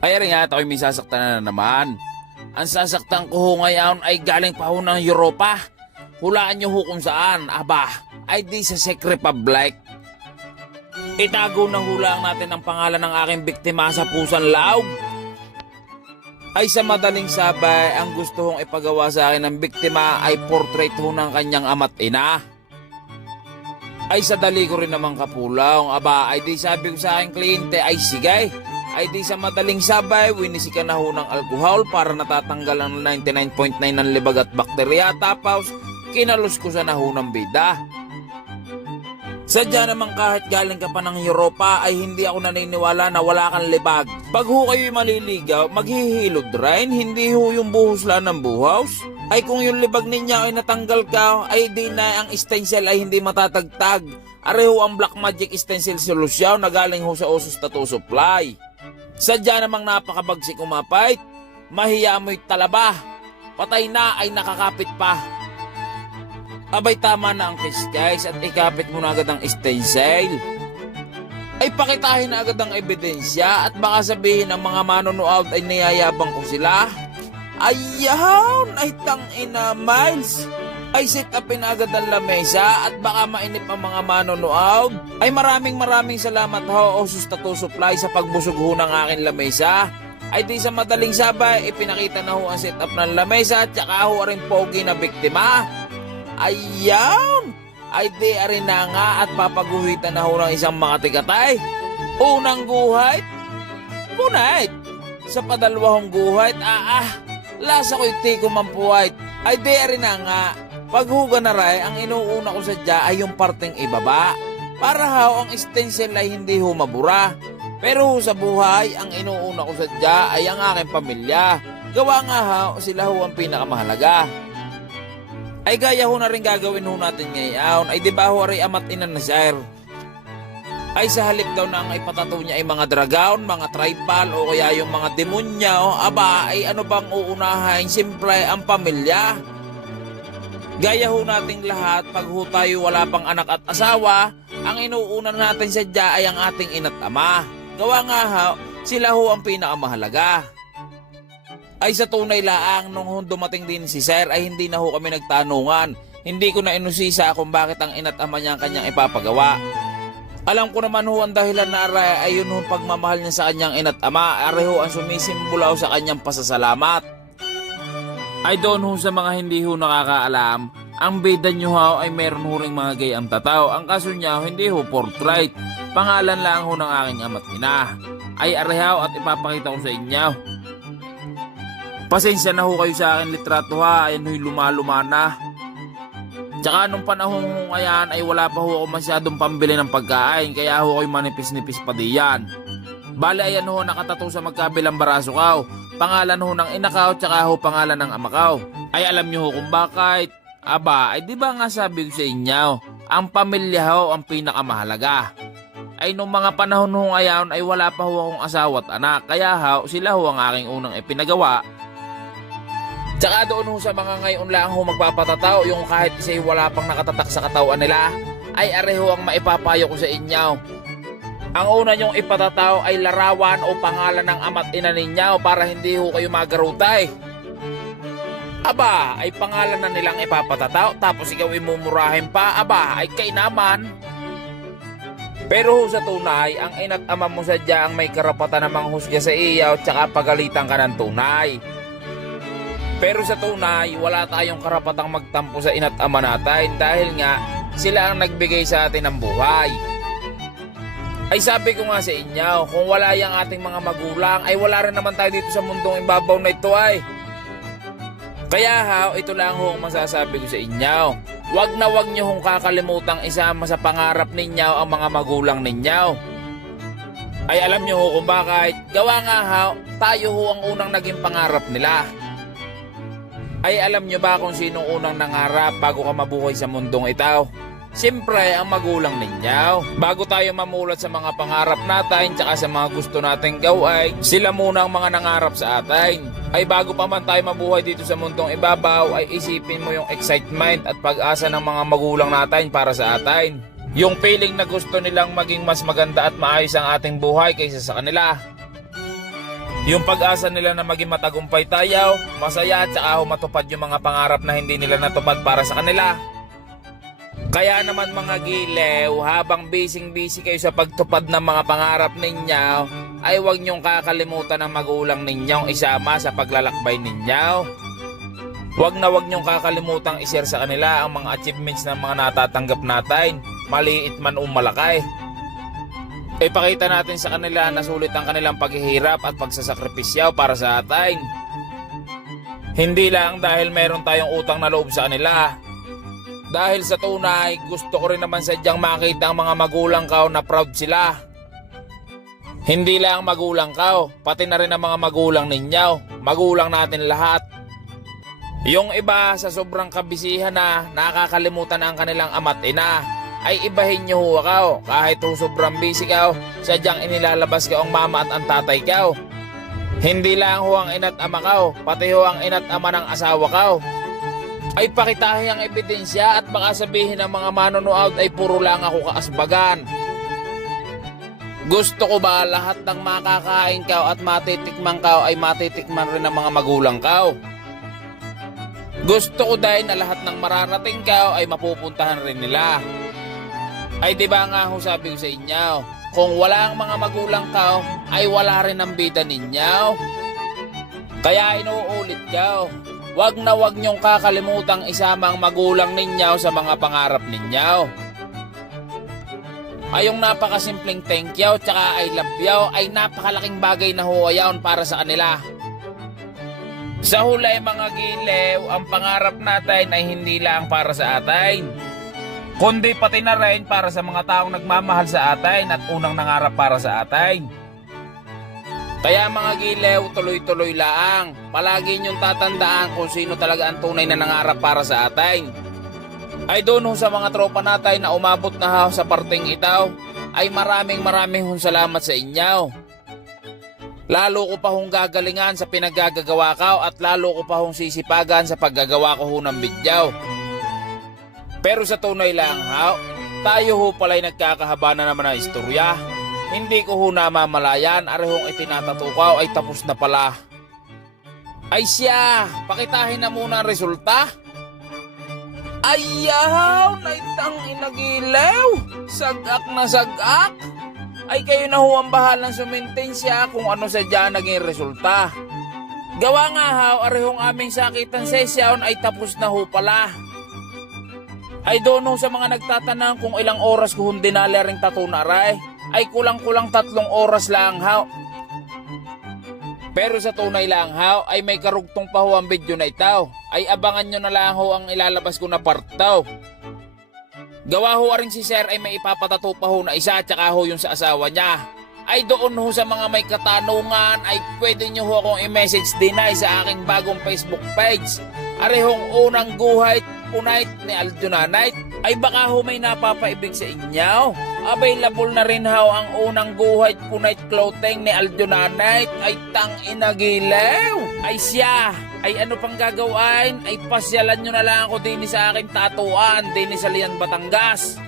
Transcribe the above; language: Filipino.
Ay rin nga, ako'y may sasaktan na naman. Ang sasaktan ko ho ngayon ay galing pa ho ng Europa. Hulaan niyo ho kung saan. Aba, ay di sa Czech Republic. Itago ng hulaan natin ang pangalan ng aking biktima sa Pusan Laog. Ay sa madaling sabay, ang gusto kong ipagawa sa akin ng biktima ay portrait ho ng kanyang ama't ina. Ay sa dali ko rin naman kapulong. Aba, ay di sabi ko sa aking kliyente ay sige. Ay di sa madaling sabay, winisikan na ho ng alcohol para natatanggal ang 99.9 ng libag at bakterya. Tapos, kinalos ko sa naho ng bida. Sadya naman kahit galing ka pa ng Europa ay hindi ako naniniwala na wala kang libag. Pag ho kayo'y maliligaw, maghihilod rin, hindi ho yung buhos lang ng buhaws. Ay kung yung libag ninyo ay natanggal ka, ay di na ang stencil ay hindi matatagtag. Areho ang Black Magic Stencil Solution na galing ho sa Osus Tattoo Supply. Sadya namang napakabagsik umapait, mahiya mo'y talaba, patay na ay nakakapit pa. Abay tama na ang kiss guys at ikapit mo na agad ang stencil. Ay pakitahin na agad ang ebidensya at baka sabihin ng mga manonood ay niyayabang ko sila. Ayaw! Ay tangina Miles! Ay sit upin agad ang lamesa at baka mainip ang mga manonood. Ay maraming salamat ho Osus Tattoo Supply sa pagbusog ho ng aking lamesa. Ay di sa madaling sabay ipinakita na ho ang setup ng lamesa at saka ho rin pogi na biktima. Ayaw! Ay di arin na nga at papaguhitan na ho ng isang mga tikatay. Unang guhit, punait. Sa padalawang guhit, lasa ko'y tiko mampuwait. Ay di arin na nga. Paghuga na rin, ang inuuna ko sadya ay yung parteng ibaba. Para ho ang stencil ay hindi ho mabura. Pero ho sa buhay, ang inuuna ko sadya ay ang aking pamilya. Gawa nga ho, sila ho ang pinakamahalaga. Ay gaya ho na rin gagawin ho natin ngayon. Ay di ba ho rin amat ina na sir? Ay sa halip daw na ang ipatato niya ay mga dragon, mga tribal o kaya yung mga demonyo. Aba ay ano bang uunahin? Siyempre ang pamilya. Gaya ho nating lahat, pag ho tayo wala pang anak at asawa, ang inuuna natin sadya ay ang ating ina't ama. Gawa nga ho, sila ho ang pinakamahalaga. Ay sa tunay laang, nung dumating din si Sir ay hindi na ho kami nagtanungan. Hindi ko na inusisa kung bakit ang ina't ama niya ang kanyang ipapagawa. Alam ko naman ho ang dahilan na aray ay yun ho pagmamahal niya sa kanyang ina't ama. Aray ho ang sumisimbolo sa kanyang pasasalamat. Ay doon ho sa mga hindi ho nakakaalam, ang bida nyo ho ay meron ho ring mga gayang tataw. Ang kaso niya ho hindi ho portrait. Pangalan lang ho ng aking ama't ina. Ay aray ho at ipapakita ko sa inyo. Pasensya na ho kayo sa akin litrato ha, ayan ho'y lumaluma na. Tsaka nung panahon ngayon ay wala pa ho ako masyadong pambili ng pagkain, kaya ho ako'y manipis-nipis pa diyan. Bale ayan ho nakatato sa magkabilang baraso kaw, pangalan ho ng ina kaw, tsaka ho pangalan ng ama kaw. Ay alam nyo ho kung bakit? Aba, ay di ba nga sabi ko sa inyo, ang pamilya ho ang pinakamahalaga. Ay nung mga panahon ho ngayon ay wala pa ho akong asawa at anak, kaya ho sila ho ang aking unang ipinagawa. Tsaka doon ho sa mga ngayon lang ho magpapatataw, yung kahit isa'y wala pang nakatatak sa katawan nila, ay areho ang maipapayo ko sa inyo. Ang una nyong ipatataw ay larawan o pangalan ng ama't ina ninyo para hindi ho kayo magarutay. Aba, ay pangalan na nilang ipapatataw, tapos ikaw imumurahin pa, aba, ay kay naman. Pero ho sa tunay, ang ina't ama mo sadya ang may karapatan na manghusga sa iyo, tsaka pagalitan ka ng tunay. Pero sa tunay, wala tayong karapatang magtampo sa ina't ama natin dahil nga sila ang nagbigay sa atin ng buhay. Ay sabi ko nga sa inyo, kung wala yung ating mga magulang, ay wala rin naman tayo dito sa mundong ibabaw na ito ay. Kaya ha, ito lang ho ang masasabi ko sa inyo. Wag na wag nyo hong kakalimutang isama sa pangarap ninyo ang mga magulang ninyo. Ay alam nyo ho kung bakit, gawa nga ha, tayo ho ang unang naging pangarap nila. Ay alam nyo ba kung sinong unang nangarap bago ka mabuhay sa mundong ito? Siyempre ang magulang ninyo. Bago tayo mamulat sa mga pangarap natin tsaka sa mga gusto nating gawin, sila muna ang mga nangarap sa atin. Ay bago pa man tayo mabuhay dito sa mundong ibabaw, ay isipin mo yung excitement at pag-asa ng mga magulang natin para sa atin. Yung feeling na gusto nilang maging mas maganda at maayos ang ating buhay kaysa sa kanila. Yung pag-asa nila na maging matagumpay tayo, masaya at saka matupad yung mga pangarap na hindi nila natupad para sa kanila. Kaya naman mga gilew, habang busy kayo sa pagtupad ng mga pangarap ninyo, ay huwag niyong kakalimutan ng magulang ninyong isama sa paglalakbay ninyo. Huwag niyong kakalimutang ishare sa kanila ang mga achievements ng mga natatanggap natin, maliit man o malaki. Ipakita natin sa kanila na sulit ang kanilang paghihirap at pagsasakripisyo para sa atin. Hindi lang dahil meron tayong utang na loob sa kanila. Dahil sa tunay, gusto ko rin naman sadyang makita ang mga magulang ko na proud sila. Hindi lang magulang ko, pati na rin ang mga magulang ninyo, magulang natin lahat. Yung iba sa sobrang kabisihan na nakakalimutan ang kanilang ama't ina, ay ibahin nyo ho ako. Kahit ho sobrang busy ka, sadyang inilalabas ka ang mama at ang tatay ka. Hindi lang ho ang ina't ama ka, pati ho ang ina't ama ng asawa ka. Ay pakitahin ang ebidensya at baka sabihin ng mga manonood ay puro lang ako kaasbagan. Gusto ko ba lahat ng makakain ka at matitikman ka ay matitikman rin ng mga magulang ka? Gusto ko dahil na lahat ng mararating ka ay mapupuntahan rin nila. Ay di ba nga ho sabi ko sa inyo, kung wala ang mga magulang ka, ay wala rin ang bida ninyo. Kaya inuulit ko, wag niyong kakalimutang isama ang magulang ninyo sa mga pangarap ninyo. Ay yung napakasimpleng thank you tsaka I love you ay napakalaking bagay na ho ayon para sa kanila. Sa hulay mga gilew, ang pangarap natin ay hindi lang para sa atin, kundi pati na rin para sa mga taong nagmamahal sa atin at unang nangarap para sa atin. Kaya mga gilew, tuloy-tuloy lang. Palagi niyong tatandaan kung sino talaga ang tunay na nangarap para sa atin. Ay doon sa mga tropa natin na umabot na sa parteng ito, ay maraming salamat sa inyo. Lalo ko pa hong gagalingan sa pinaggagawa ko at lalo ko pa hong sisipagan sa paggagawa ko ng video. Pero sa tunay lang tayo ho pala'y nagkakahaba na naman ng istorya. Hindi ko ho namamalayan, arehong itinatatukaw ay tapos na pala. Ay siya, pakitahin na muna ang resulta. Ayaw, naitang inagilew. Sagak na sagak. Ay kayo na ho ang bahalang sumintain siya kung ano sadya naging resulta. Gawa nga arehong aming sakitan sesyon ay tapos na ho pala. Ay doon sa mga nagtatanang kung ilang oras ko hindi nalaring tatunaray, ay kulang-kulang 3 oras lang Pero sa tunay lang ay may karugtong pa ho ang video na ito. Ay abangan nyo na lang ho ang ilalabas ko na part daw. Gawa ho rin si Sir ay may ipapatato pa ho na isa tsaka ho yung sa asawa niya. Ay doon ho sa mga may katanungan ay pwede nyo ho akong i-message din ay sa aking bagong Facebook page. Arehong unang guhit punait ni Aldo Nanay. Ay baka ho may napapaibig sa inyo. Available na rin ho ang unang guhit punait clothing ni Aldo Nanay. Ay tang inagilew. Ay siya. Ay ano pang gagawin? Ay pasyalan nyo na lang ako din sa aking tatuan din sa Lian, Batangas.